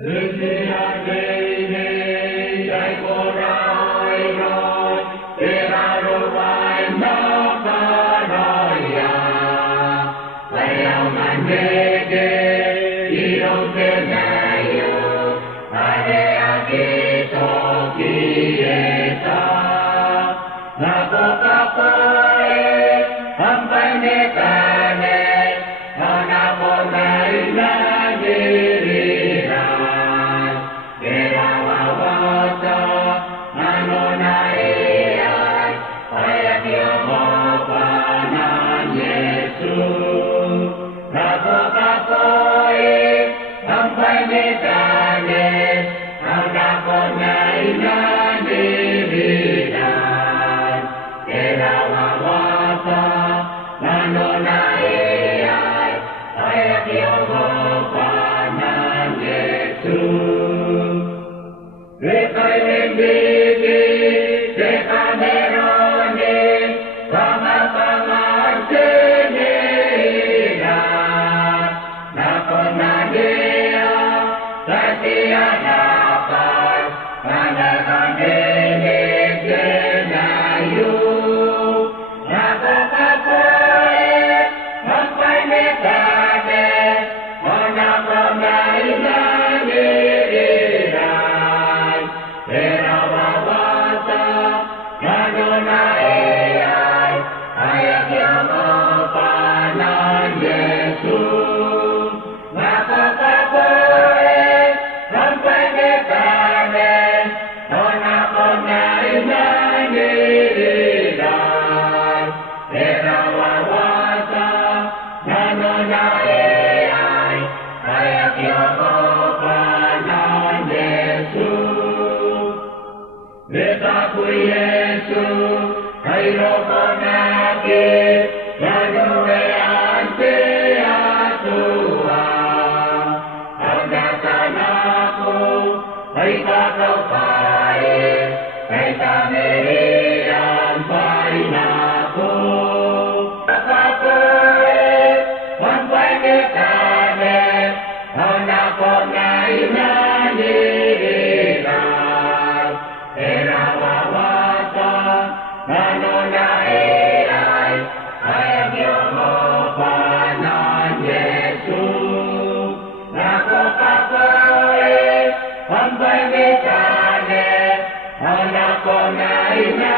Tia Reirei, ko raoiroi, raoiroi no paroia. Waiau manege, iro te naio, ade akito kieta. Na boca pae, ampai ne kane, ona ponai na dirirai. Era wawata, anona iai, oia kia mopana Yesu. Na boca pae, ampai ne kane, ona ponai na dirirai. Era wawata, anona iai, oia kia mopana Yesu. Rekai rendiki, teka merone, panga-pangan teneira. Nakona dea, satia dapat, kane-kane tenayu. Nako-kapoe, mampai nekane, ona-kona inanirai. Era wawata, nanona eai, ayakia mopana Yesu. Nako-kapoe, mampai nekane, ona-kona inanirai. Era wawata, nanona eai, ayakia mopana Yesu. Beta ku Yesu, kairoko naki, yanue ante atua. Angkatanaku, kaita kau pai, kaita merian painaku. Kapoe, mampai nekane, onako naina dirirai. Era wawata, nanona eai, ayakia mopana Yesu. Nako-kapoe, mampai nekane, onako naina